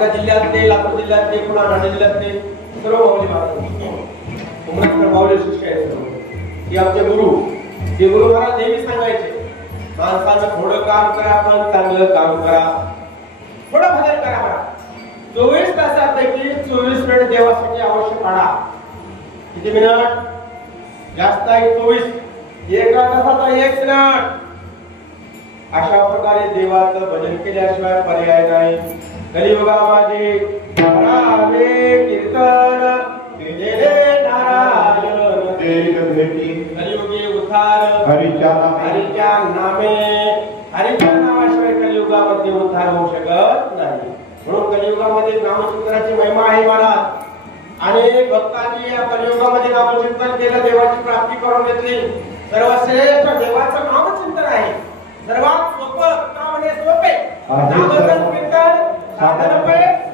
आपल्या जिल्ह्यातले, लातूर जिल्ह्यातले, पुन्हा ठाणे जिल्ह्यातले सर्व माऊली महाराज माऊली शिष्य आहेत सर्व. हे आमचे गुरु. ते गुरु महाराज नेहमी सांगायचे, माणसानं थोडं काम करा पण चांगलं काम करा, थोडं भजन करा म्हणा. 24 तासापैकी 24 मिनिट देवासाठी अवश्य काढा. किती मिनिट? जास्त आहे 24. एका तासाचा 1 मिनिट. अशा प्रकारे देवाचं भजन केल्याशिवाय पर्याय नाही. कलियुगामध्ये करावे कीर्तन केलेले नारायण देव भेटी. कलियुगी उद्धार हरीच्या नामे. हरीच्या नामाशिवाय कलियुगामध्ये उद्धार होऊ शकत नाही. म्हणून कलियुगामध्ये नामचिंतनाची महिमा आहे महाराज. आणि भक्तांनी या कलियुगामध्ये नामचिंतन केलं, देवाची प्राप्ती करून घेतली. सर्वश्रेष्ठ देवाचं नामचिंतन आहे. सर्वात सोपं काम म्हणजे सोपे. नामचिंतन साधन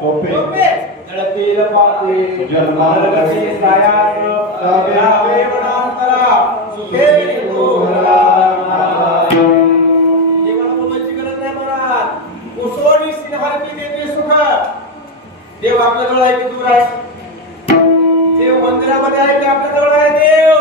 सोपे. जळतील पापे जन्मार्गसी सायात साव्यावे वनांतरा सुखे निरोहरा. देवाला बोलायची गरज नाही महाराज. उसोनी सिंहारकी देते सुख. देव आपल्या जवळ आहे की दूर आहे? देव मंदिरामध्ये आहे की आपल्या जवळ आहे? देव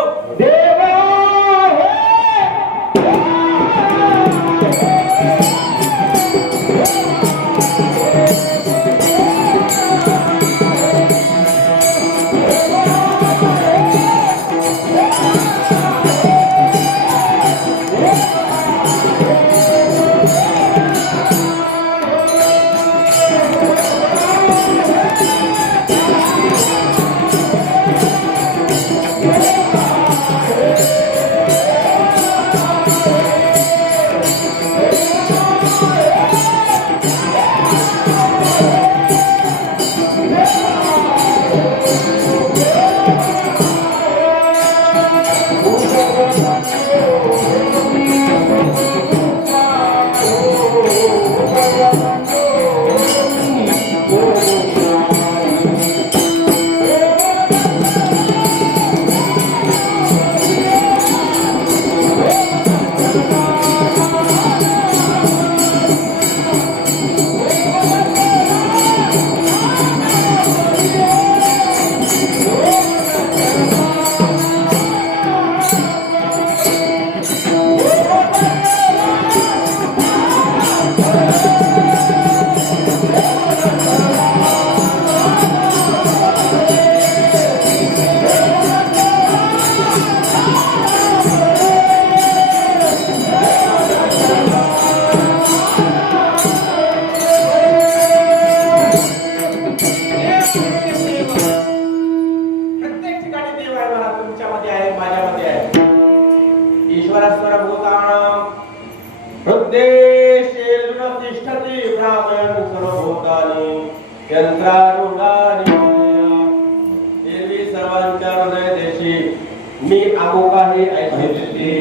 मी अमुक आहे ऐकले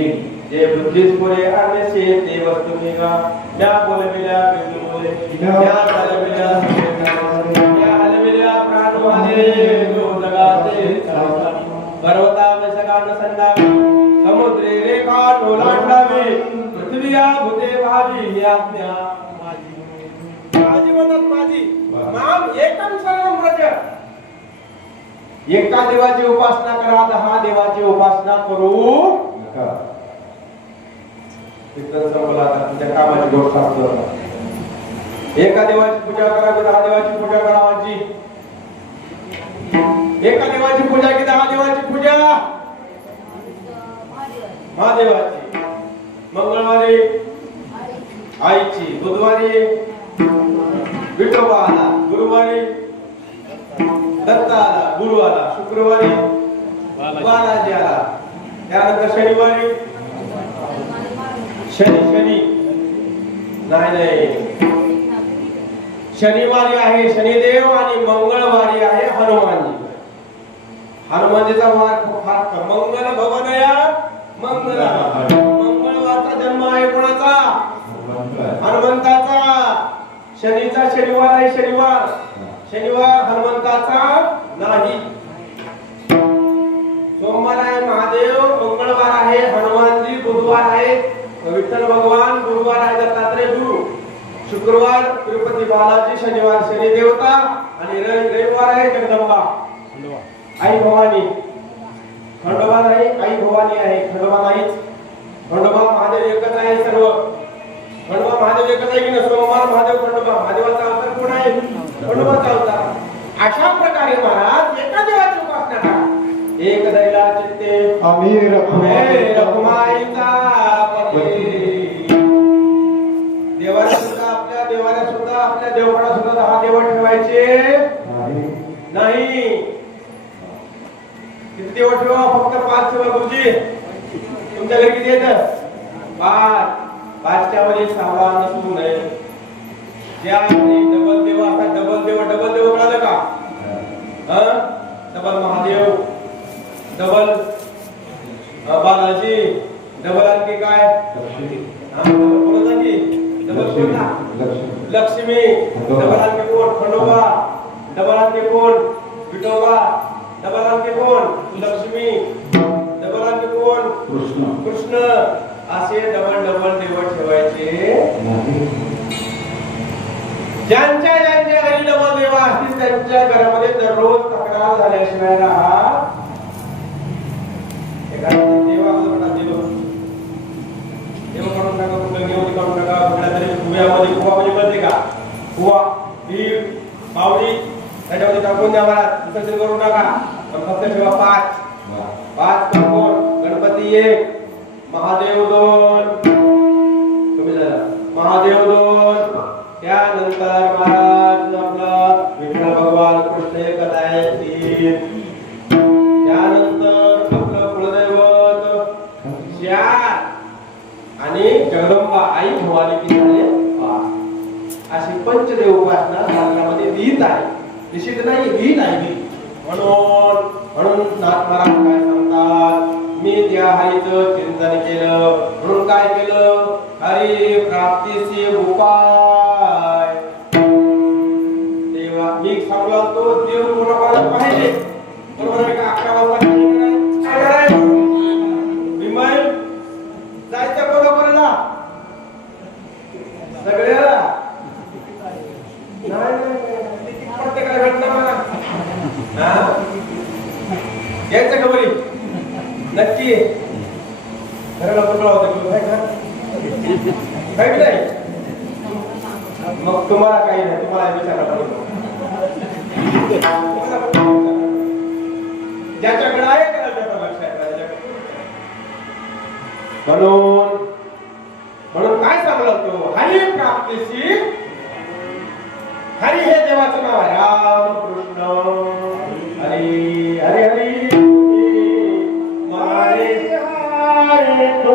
जे बुद्धीस पुरे आणसे ते वस्तू निघा त्या बोलविल्या बिंदुले त्या चालविल्या त्या हलविल्या प्राणवाने जो जगाते पर्वता सगान संदा समुद्रे रेखा ओलांडावे पृथ्वीया भूते भावी ही आज्ञा माझी म्हणत माझी नाम एकम शरणम व्रज. एका देवाची उपासना करा, 10 देवाची उपासना करू नका. कीर्तन संपला आता तुमच्या कामाची गोष्ट असतो. एका देवाची पूजा करा की 10 देवाची पूजा करावाची. एका देवाची पूजा की 10 देवाची पूजा. महादेवाची, मंगळवारी आईची, बुधवारी विठोबा आला, गुरुवारी दत्त आला, गुरु आला, शुक्रवारी बालाजी आला, त्यानंतर शनिवारी शनी नाही शनिवारी आहे शनिदेव आणि मंगळवारी आहे हनुमानजी. हनुमानजीचा वार फार मंगल भवनया मंगल. मंगळवारचा जन्म आहे कोणाचा? हनुमंताचा. शनीचा शनिवार आहे शनिवार. शनिवार हनुमंताचा नाही. सोमवार आहे महादेव, मंगळवार आहे हनुमानजी, बुधवार आहे विठ्ठल भगवान, गुरुवार आहे दत्तात्रय गुरु. शुक्रवार तिरुपती बालाजी, शनिवार शनी देवता आणि रविवार आहे जगदंबा आई भवानी. खंडोबा नाही, आई भवानी आहे. खंडोबा नाहीच. खंडोबा महादेव एकच आहे सर्व. खंडोबा महादेव एकच आहे की नाही? सोमवार महादेव खंडोबा. महादेवाचा अवतार कोण आहे? खंडोबाचा अवतार. अशा प्रकारे महाराज एका देवाची उपासना करा. एक दैला चित्ते आम्ही रखुमाईचा देवाला सुद्धा आपल्या देवळात सुद्धा 10 देव ठेवायचे नाही. किती देव ठेवा? फक्त 5 ठेवा गुरुजी. तुमच्या घरी किती येतं? 5. 5च्या मध्ये 6 नसू नये. ज्या डबल देव असतात, डबल देव कळलं का? Double Mahadev, double Balaji, double आणखी काय? लक्ष्मी, डबल आणखी कोण? खंडोबा, डबल आणखी कोण? विठोबा, डबल आणखी कोण? लक्ष्मी, डबल आणखी कोण? कृष्ण. असे डबल देव ठेवायचे. ज्यांच्या घरी डबल देव असतील त्यांच्या घरामध्ये दररोज तक्रार झाल्याशिवाय राहा. देव काढून टाका, गंगेमध्ये काढून टाका, कुठल्या तरी कुव्यामध्ये. कुवा म्हणजे कळते का? कुवा, विहीर, बावडी त्याच्यामध्ये टाकून द्या. मला विसर्जन करून टाका. पण फक्त ठेवा 5 कोण? गणपती 1, महादेव 2, कमी झाला, महादेव 2. त्यानंतर महाराज आपला विठ्ठल भगवान कृष्ण एकच आहे 3. त्यानंतर आपलं कुलदैवत 4 आणि जगदंबा आई भवानी किती झाले? 5. अशी पंचदेव उपासना शास्त्रामध्ये विहित आहे. निषिद्ध नाही, विहित आहे. म्हणून नाथ महाराज काय सांगतात? मी त्या हरीचं चिंतन केलं म्हणून काय केलं? हरी प्राप्तीचे उपाय. देवा मी सांगला तो देव पूर्ण करायला पाहिजे. बरोबर आहे का? 11 वाजता काय करायचं? विमल जायचं बरोबरला सगळ्याला नाही प्रत्येकाला भेटलं मला. यायचं का बरी? नक्की घराला कुठला होता काय नाही. मग तुम्हाला काही नाही, तुम्हाला विचारायला ज्याच्याकडे आहे त्याला त्याचा लक्षात. म्हणून काय सांगला तो? हरी प्राप्तीशी. हरी हे देवाचं नाव आहे. राम कृष्ण हरी हरी हरी मारे हरे तो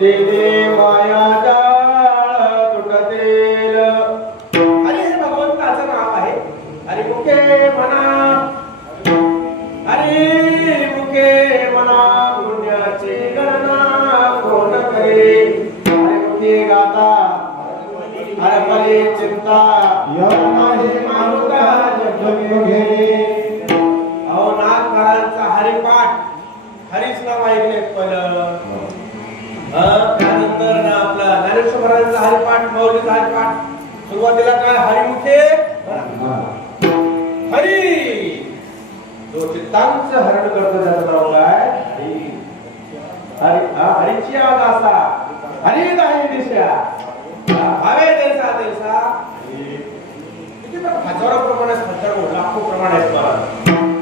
ते माया जाळ तुटतेल. अरे हे भगवंताचं नाव आहे. हरीच नाव ऐकले पहिलं. त्यानंतर ना आपला ज्ञानेश्वर महाराजांचा हरिपाठ, माऊलीचा हरिपाठ. सुरुवातीला काय हरिमुखे हरी, जो चित्तांचं हरण करतो त्याचं नाव काय हरी. हरीची आदासा हरी दाही दिशा हवे देसा देसा. हजारो प्रमाणे, हजारो लाखो प्रमाणे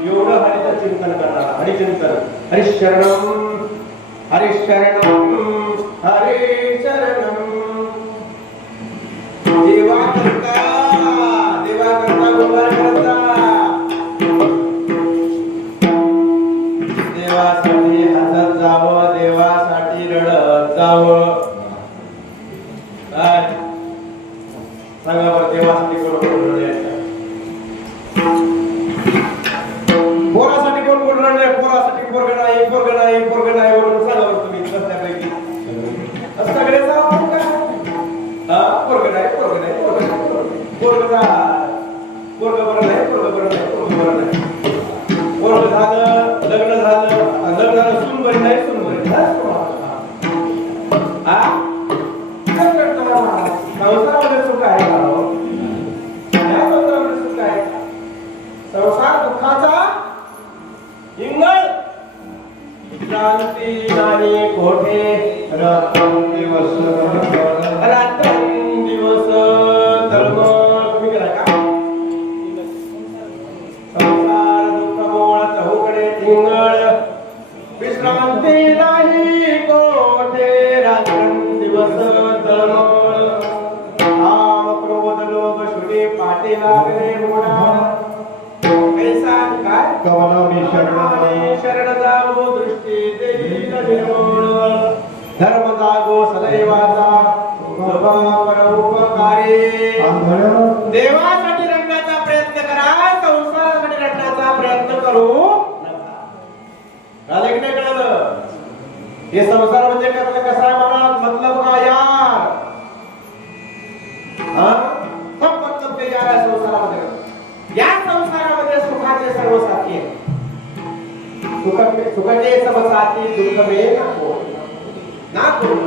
एवढं हरीचं चिंतन करणार. हरिचिंतन, हरिशरणम हरिशरणम हरिशरणम. देवा करता गोपाळ करता, देवासाठी हसत जावं, देवासाठी रडत जावं. काय सांगा बरं, देवासाठी कोण रडायचं? पोरासाठी कोण रडले? पोरासाठी पोरग नाही, पोरग नाही, पोरग नाही म्हणून सांगा बरं तुम्ही बसल्यापैकी. सगळे जावं का? पोरग नाही, पोरग नाही, पोरग नाही, पोरग झालं, पोरग बरं नाही, पोरग बरं नाही, पोरग बरं नाही. पोरग झालं, लग्न झालं, सून बरी नाही, सून बरी नाही. संसारामध्ये सुख आहे का? या संसारामध्ये सुख आहे का? संसार दुःखाचा इंगळ. क्रांती नाही कोठे रात्रंदिवस तळमळ. तुम्ही केला का? संसार दुःख मोळ चहूकडे इंगळ. विश्रांती नाही कोठे रात्रंदिवस तळमळ. काम क्रोध लोभ शुने पाटे लागले मोडा. कैसा काय कवनामी शरण जागो दृष्टी देईल निर्मळ. धर्म जागो सदैवाचा परोपकारी. देवासाठी रडण्याचा प्रयत्न करा, संसारासाठी रडण्याचा प्रयत्न करू नका. झालं की नाही कळलं? हे संसार म्हणजे कसं आहे म्हणा, मतलब का यार. सब मतलब के यार आहे संसारामध्ये. या संसारामध्ये सुखाचे सर्व साथी आहे. सुखाचे सर्व साथी, दुःख में ना कोण.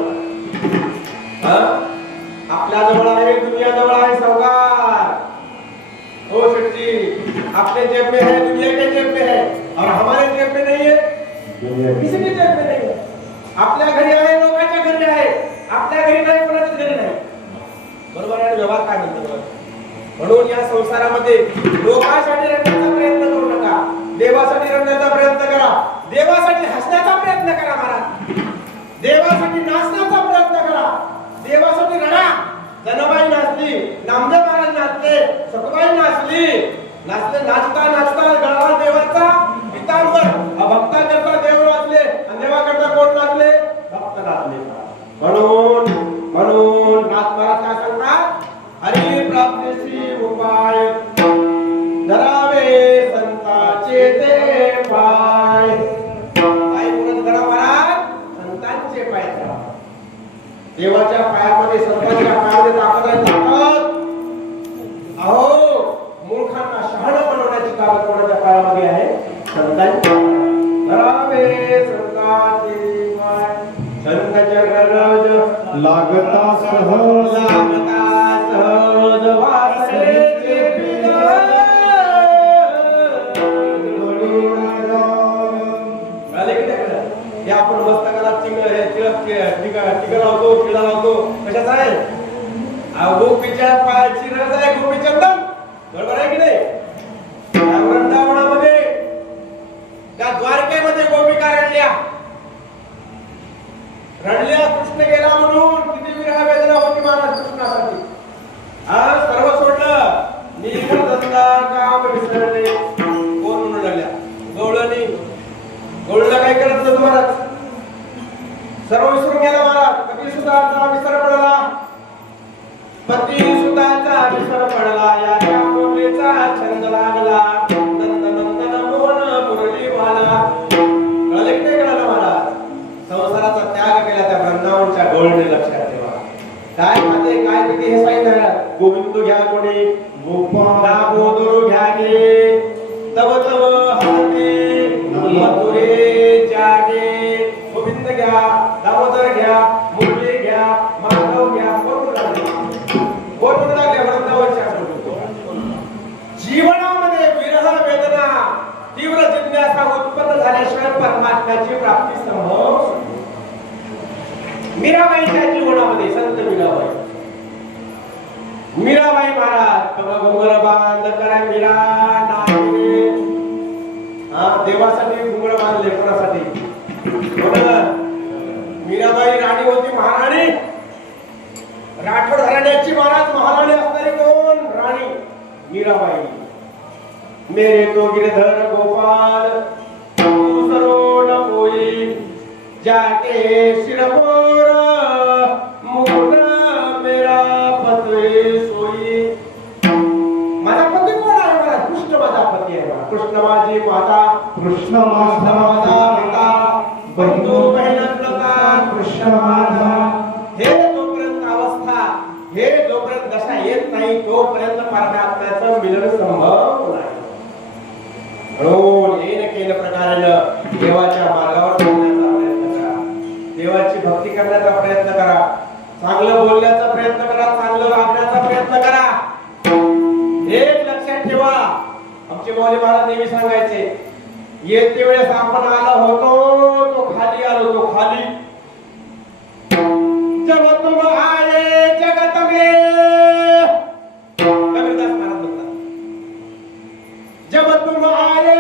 आपल्या जवळ आहे, दुनिया जवळ आहे सावकार. हो शेठजी, अपने जेब में है, दुनिया के जेब में है, और हमारे जेब में नहीं है, किसी के जेब में नहीं है. आपल्या घरी आहे, लोकांच्या घरी आहे, आपल्या घरी नाही, कोणाच्याच घरी नाही. बरोबर आहे. व्यवहार काय म्हणतो? म्हणून या संसारामध्ये लोकांसाठी रडण्याचा प्रयत्न करू नका, देवासाठी रडण्याचा प्रयत्न करा. देवासाठी हसण्याचा प्रयत्न करा महाराज. देवासाठी नाचण्याचा प्रयत्न करा. देवासाठी रडा. जनाबाई नाचली, नामदेव महाराज नाचले, सखुबाई नाचली. नाचता नाचता गळा देवाचा पितांबर. भक्ता करता देव नाचले, आणि देवा करता कोण नाचले? भक्त नाचले. म्हणून नाथ महाराज काय सांगतात? हरी प्राप्तीची उपाय धरावे संतांचे ते पाय. काय बोलत धरा महाराज? संतांचे पाय धरा. देवाच्या पायामध्ये, संतांच्या पायामध्ये ताकद आहे, ताकद. अहो, मूर्खांना शहाणं बनवण्याची ताकद कोणाच्या पायामध्ये आहे? संतांच्या. धरावे संतांचे पाय. संत जगराज लागता सहज, लागता सहज वासरे आपण मस्तकाला टिका लावतो, किडा लावतो. कशाचा आहे? गोपीच्या पायाची रज आहे, गोपीचंदन. बरोबर आहे की नाही? वृंदावनामध्ये, त्या द्वारकेमध्ये गोपिका रडल्या. कृष्ण गेला म्हणून किती विरह वेदना होती महाराज कृष्णासाठी. सर्व सोडलं, निघ धंदा काम विसरले. कोण म्हणून रडल्या? गवळणी. गवळीला काय करत नव्हतं महाराज, सर्व विसरून गेला महाराज. पती सुताचा विसर पडला, पती सुताचा विसर पडला. या मुलीचा छंद लागला, नंद नंदन मोहन मुरली वाला. कळले की नाही कळलं महाराज? संसाराचा त्याग केला त्या वृंदावनच्या गवळीने. लक्षात ठेवा. काय खाते काय पिते हे सांगितलं. गोविंद घ्या कोणी, गोपाला गोदरू घ्या गे, तव तव हसते मथुरे जागे. गोविंद घ्या, दामोदर घ्या, मुरली घ्या, माधव घ्या, कोण लागले वृंदावनच्या जीवनामध्ये विरह वेदना तीव्र जिज्ञासा उत्पन्न झाल्याशिवाय परमात्म्याची प्राप्ती संभव. मीराबाईच्या जीवनामध्ये संत मीराबाई महाराज घुंगर बांध करा मीरा नाचले. देवासाठी घुंगर बांधले, कोणासाठी? मीराबाई राणी होती, महाराणी. राठोड घराण्याची महाराज महाराणी असणारी कोण? राणी मीराबाई. मेरे तो गिरधर गोपाल तू सरोड कोई जाके शिरपोर मुकुट मेरा पतवे सोई. माझा पती कोण आहे? मला कृष्ण माझा पती आहे. कृष्ण माझी माता, कृष्ण माझा पिता, बंधू बहिणा कृष्ण माझा. हे जोपर्यंत अवस्था, हे जोपर्यंत दशा येत नाही तोपर्यंत परमात्म्याचं मिलन संभव नाही. म्हणून येन केलं प्रकारानं देवाच्या मार्गावर चालण्याचा प्रयत्न करा, देवाची भक्ती करण्याचा प्रयत्न करा, चांगलं बोलण्याचा प्रयत्न करा, चांगलं वागण्याचा प्रयत्न करा. एक लक्षात ठेवा, आमचे मौली महाराज नेहमी सांगायचे, येते वेळेस आपण आलो होतो तो खाली आलो, तो खाली. जब तुम आए जगत में, कबीरदास महाराज म्हणतात, जब तुम आए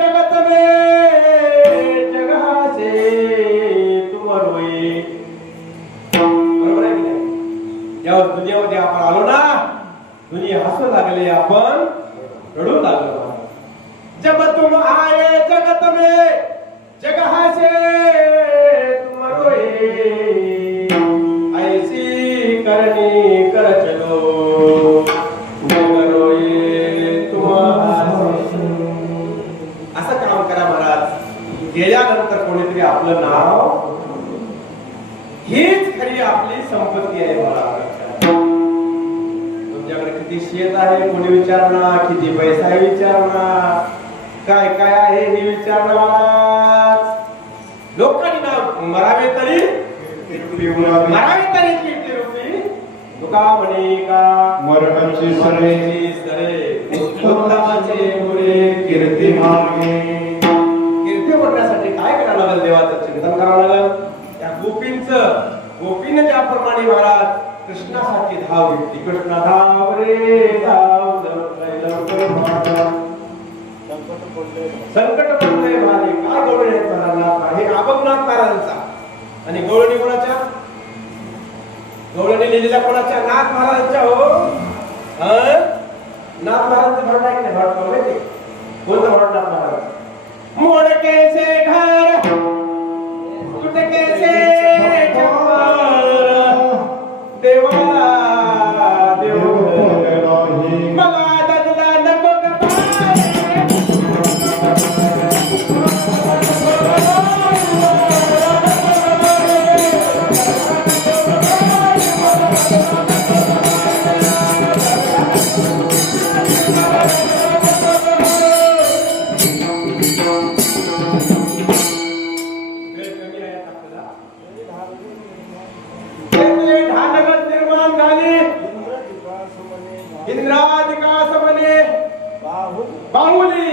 जगत में जगह से तुम रोए. बरोबर आहे की नाही? जेव्हा दुनियामध्ये आपण आलो ना, दुनिया हसू लागले, आपण रडू लागलो. जब तुम आए जगत में जगह से तुम रोए, ऐसी करनी कर चलो जग रोए तुम हसे. असं काम करा महाराज. गेल्यानंतर कोणीतरी आपलं नाव, हीच खरी आपली संपत्ती आहे महाराज. तुमच्याकडे किती शेत आहे कोणी विचारणार, किती पैसा आहे विचारणार, काय काय आहे हे विचारणार महाराज. लोकांनी नाव मरावे तरी मरावे तरी कीर्ती रूपी. तुका म्हणे का मरणाची सरे उत्तमाचे मुळे कीर्ती मागे. कीर्ती म्हणण्यासाठी काय करावं लागेल? देवाचं चिंतन करावं लागेल. त्या गोपीने ज्याप्रमाणे महाराज कृष्णासाठी धाव घेतली, कृष्ण धाव रे धाव, संकट पडले भारी. काय गवळणी आहेत महाराजांना? हे अभंगनाथ महाराजांचा. आणि गवळणी कोणाच्या? गवळणी लिहिलेल्या कोणाच्या? नाथ महाराजांच्या. हो, नाथ महाराजांचं भरत आहे की नाही? भरत माहिती कोणतं भरत? नाथ महाराज. मोड कैसे घर टूट कैसे देवा देव मला दगला नको बाहुली.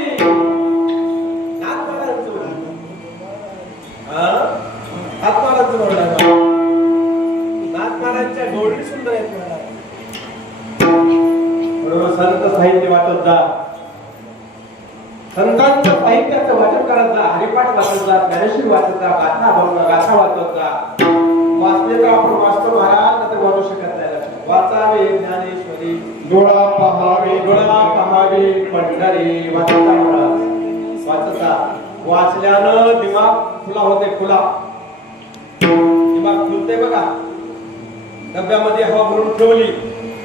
नाथ महाराजांचं नाथ महाराजांच्या गवळणी सुंदर आहेत महाराज. बरोबर. संत साहित्य वाचत जा, संतांचं साहित्याचं वाचन करत जा, हरिपाठ वाचत जा, ज्ञानेश्वरी वाचत जा, गाथा वाचत जा. वाचले तर आपण वाचतो महाराज, तर वाचू शकत नाही. वाचावे ज्ञानेश्वरी, डोळा पहावे पंढरी. वाचता महाराज, वाचता. वाचल्यानं दिमाग खुला होते, खुला दिमाग खुलते. बघा, डब्यामध्ये हवा भरून ठेवली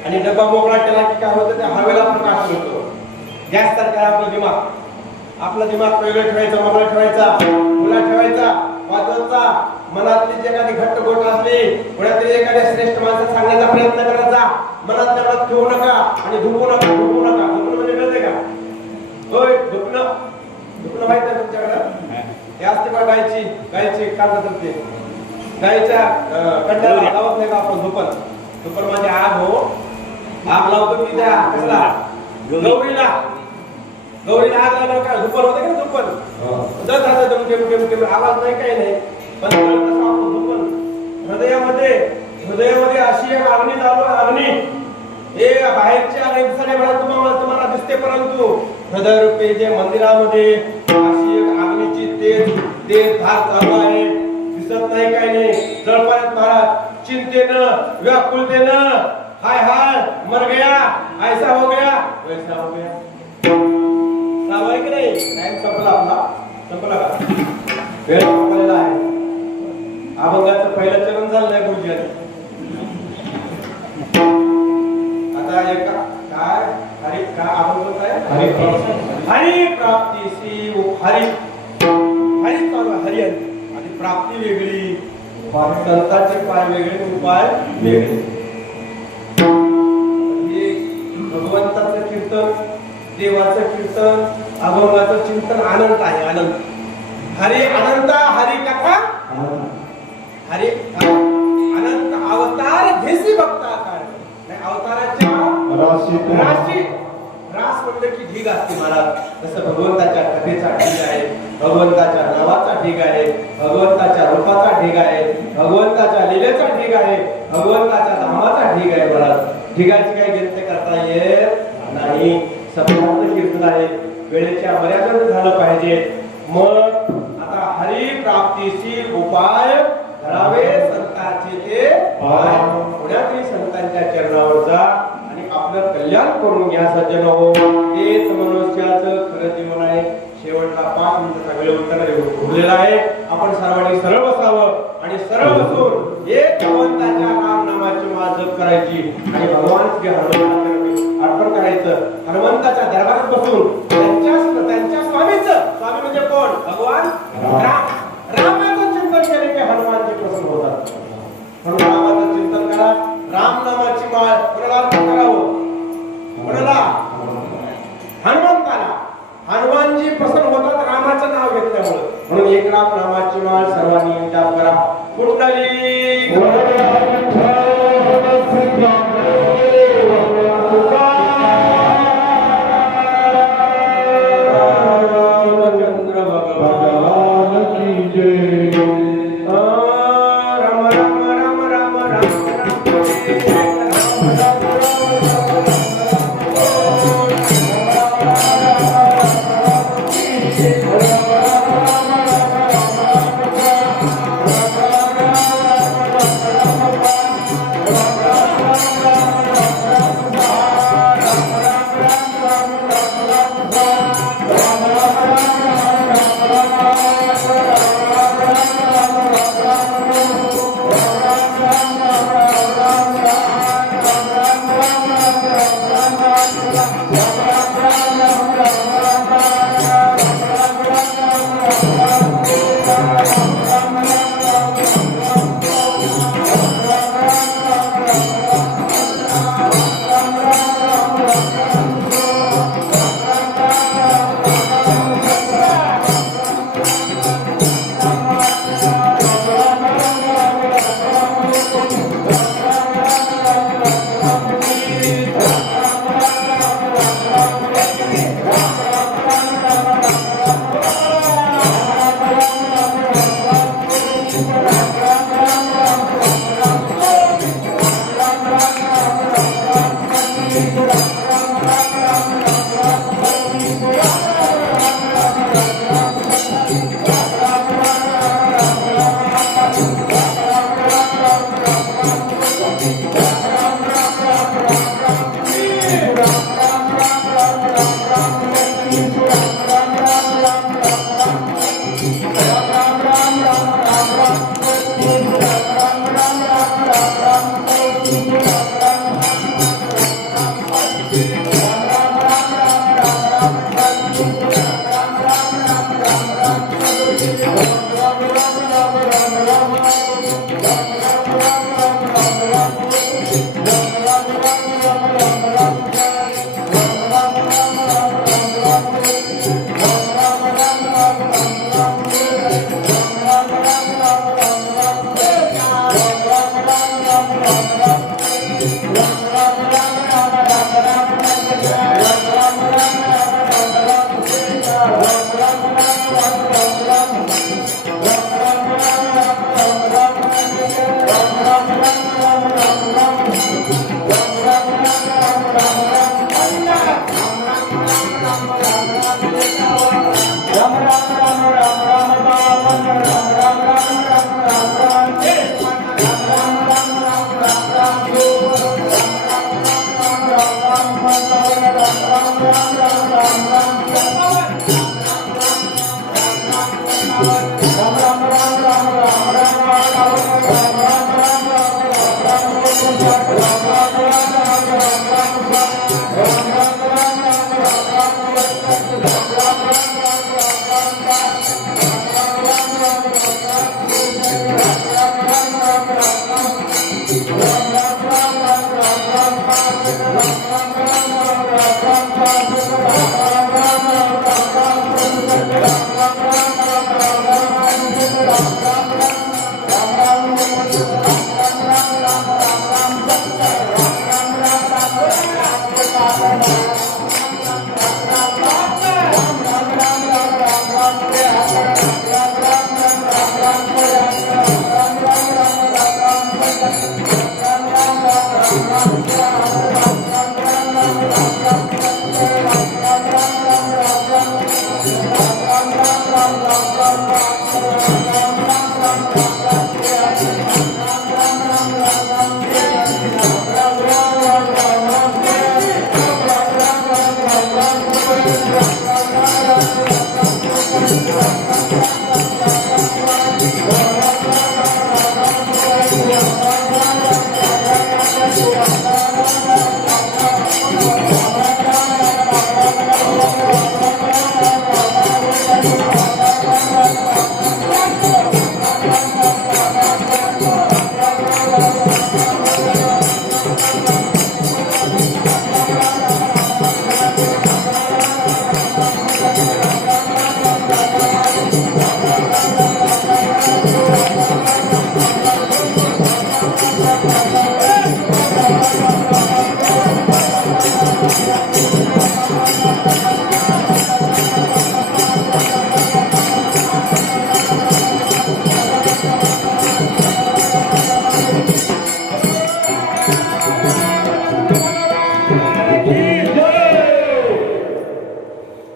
आणि डब्बा मोकळा केला की काय होतं? त्या हवेला प्रकाश मिळतो. गॅस सारखा आपला दिमाग. आपला दिमाग वेगळं ठेवायचा, मोकळा ठेवायचा, खुला ठेवायचा, वाचवायचा. मनातली जी एखादी घट्ट गोष्ट असली, कोणातरी एखाद्या श्रेष्ठ माणसाला सांगण्याचा प्रयत्न करायचा. मनात तेवढा ठेवू नका आणि झोपू नका. झोपू म्हणजे कळते का? होय, झोपणं माहित आहे तुमच्याकडं हे असते बघा गायची कांदा करते गायच्या कंड्याला लावत नाही का आपण दुपर म्हणजे आग हो आग लावतो की त्या कसला गौरीला आग लावल्यावर काय दुपर होते का दुपर जर झालं दम आवाज नाही काही नाही पण तसं आपण दुपर हृदयामध्ये अशी एक अग्नी चालू अग्नी हे बाहेरची अग्नी दिसणे तुम्हाला दिसते परंतु हृदय रूपी जे मंदिरामध्ये अशी एक अग्नीची तेज धार चालू आहे दिसत नाही काही नाही जळपाण्यात महाराज चिंतेनं व्याकुलतेनं हाय मर गया ऐसा हो गया वैसा हो गया सावय की नाही टाइम संपला का वेळ संपलेला आहे अभंगाचं पहिलं चरण झालं नाही गुरुजी आता एका काय हरी का अभंग काय हरी प्राप्तीसी हरी चालू हरी आणि प्राप्ती वेगळी संतांचे पाय वेगळे उपाय वेगळे भगवंताचं कीर्तन देवाचं कीर्तन अभंगाचं चिंतन आनंद आहे आनंद हरी अनंत हरी कथा हरी अनंत अवतार घेसी भक्ता काय अवताराच्या रास म्हणलं की ढीग असते महाराज जसं भगवंताच्या कथेचा ढीग आहे भगवंताच्या नावाचा ढीग आहे भगवंताच्या रूपाचा ढीग आहे भगवंताच्या लीलेचा ढीग आहे भगवंताच्या नामाचा ढीग आहे महाराज ढिगाची काही गिनती करता येत नाही सप्ताहांत कीर्तन आहे वेळेच्या मर्यादेत झालं पाहिजे मग आता हरी प्राप्तीशी उपाय धरावे संतांचे ते पुण्यातील संतांच्या चरणावर जा आणि आपलं कल्याण करून घ्या सज्जन हो तेच मनुष्याचं खरं जीवन आहे शेवटला 5 मिनिटाचा वेळ उरलेला आहे आपण सर्वांनी सरळ बसावं आणि सरळ बसून एक भगवंताच्या नामाची माळ जप करायची आणि भगवान श्री हनुमानाला अर्पण करायचं हनुमंताच्या दरबारात बसून त्यांच्या स्वामी म्हणजे कोण भगवान रामाचं चिंतन केले की हनुमानजी प्रसन्न होतात म्हणून रामाचं चिंतन करा राम नामाची माळ कोणाला अर्पण करावं कोणाला हनुमंताला हनुमानजी प्रसन्न होतात रामाचं नाव घेतल्यामुळे म्हणून एक राम नामाची माळ सर्वांनी जाप करा कुंडली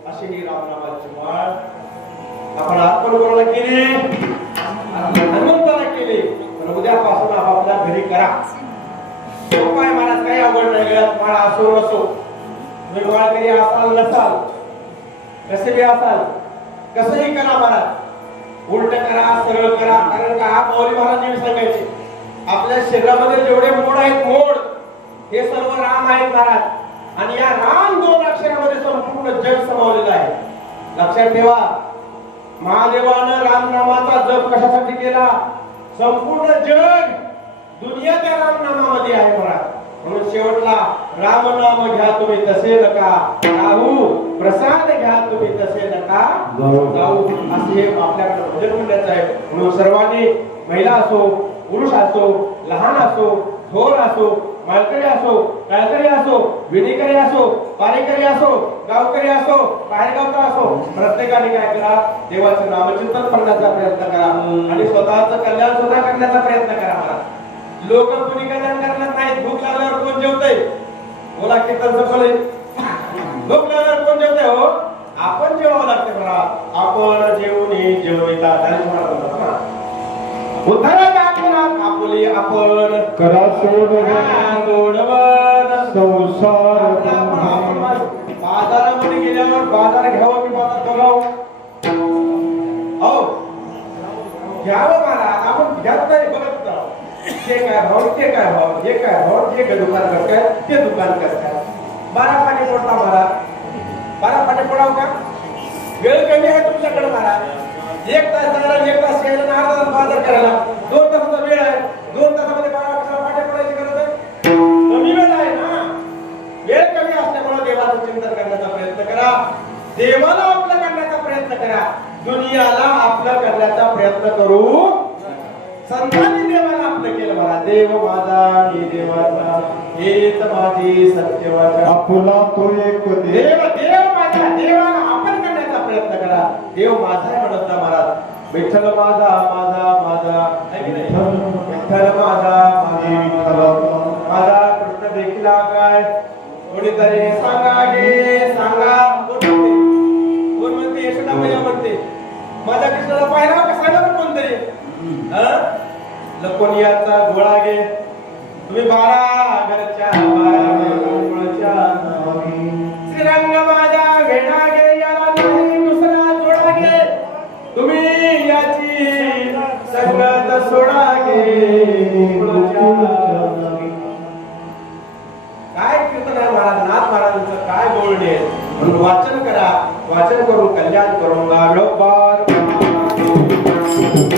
अशी ही रामनामाची माळ आपण अर्पण कोणाला केली? हनुमंताला केली. पण उद्यापासून आपापल्या घरी करा. सोपं आहे महाराज, काही अवघड नाही. गळ्यात माळा असो नसो, तुम्ही माळकरी असाल नसाल, कसे बी असाल, कसंही करा महाराज. उलट करा, सरळ करा. कारण का माऊली महाराज नेहमी सांगायचे, आपल्या शरीरामध्ये जेवढे मोड आहेत, मोड हे सर्व राम आहेत महाराज. आणि या राम 2 अक्षरामध्ये संपूर्ण जग समावलेलं आहे. लक्षात ठेवा, महादेवानं रामनामाचा जप कशासाठी केला? संपूर्ण जग, दुनिया त्या रामनामामध्ये आहे महाराज. म्हणून शेवटला राम नाम घ्या तुम्ही तसे नका राहू, प्रसाद घ्या तुम्ही तसे नका जाऊ. असे आपल्याकडे भजन मंडळाचं आहे. म्हणून सर्वांनी, महिला असो, पुरुष असो, लहान असो, थोर असो, मालकरी असो, काळकरी असो, विणीकरी असो, पारेकरी असो, गावकरी असो, बाहेरगावचा असो, प्रत्येकाने काय करा? देवाचं नामचिंतन करण्याचा प्रयत्न करा आणि स्वतःचं कल्याण सुद्धा करण्याचा प्रयत्न करा. लोक कोणी कल्याण करणार नाहीत. भूक लागल्यावर कोण जेवतंय? बोला कीर्तन सफल आहे. भूक लागल्यावर कोण जेवतंय? हो, आपण जेवावं लागते मला. आपण जेवणे जेवता उद्धारात आपुली आपण करा सोडवन संसार बाजारामध्ये गेल्यावर बाजार घ्यावं की बाजार बघावं? हो, घ्यावं महाराज. आपण घ्यात नाही, बघत जाऊ. जे काय भाव ते काय भाव, जे काय भाव जे दुकान करतात ते दुकान करतात. बारा पाणी पडता महाराज, बारा पाणी पडावं का? वेळ कमी आहे तुमच्याकडे महाराज. 1 तास जायला, 1 तास यायला, 1/2 तास बाजार करायला, 2 तासाचा वेळ आहे. 2 तासामध्ये 12 तासाला पाठी पडायची गरज आहे? कमी वेळ आहे ना. वेळ कमी असल्यामुळे देवाचं चिंतन करण्याचा प्रयत्न करा. देवाला आपलं करण्याचा प्रयत्न करा. दुनियाला आपलं करण्याचा प्रयत्न करू. संतांनी देवाला आपलं केलं मला. देव माझा मी देवाचा, हेच माझी सत्यवाचा. आपुला तो एक देव देव माझा. देवाला आपण करण्याचा प्रयत्न करा. देव माझा म्हणत ना महाराज. विठ्ठल माझा माझा माझा, विठ्ठल माझा माझा कृष्ण देखील काय? कोणीतरी सांगा गे सांगा. कोण म्हणते? यशोदा मैया म्हणते. माझ्या कृष्णाला पाहिला का सांगा ना कोणतरी लकोनियाचा गोळा घे तुम्ही 12 घरच्या बाळाच्या श्रीरंग माझ्या वेणा घे याला नाही दुसरा जोडा घे तुम्ही याची संगत सोडा घे काय कीर्तन आहे महाराज नाथ महाराजांचं काय बोलणे म्हणून वाचन करा वाचन करून कल्याण करून गाडोबार Thank you.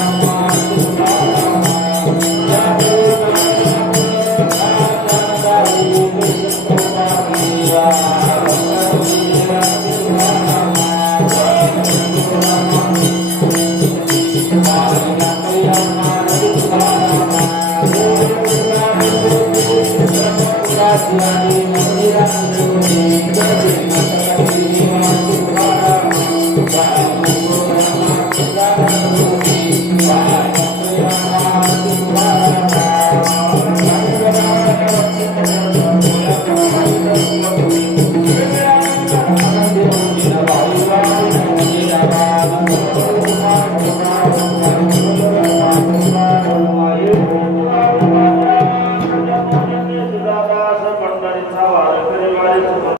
नाम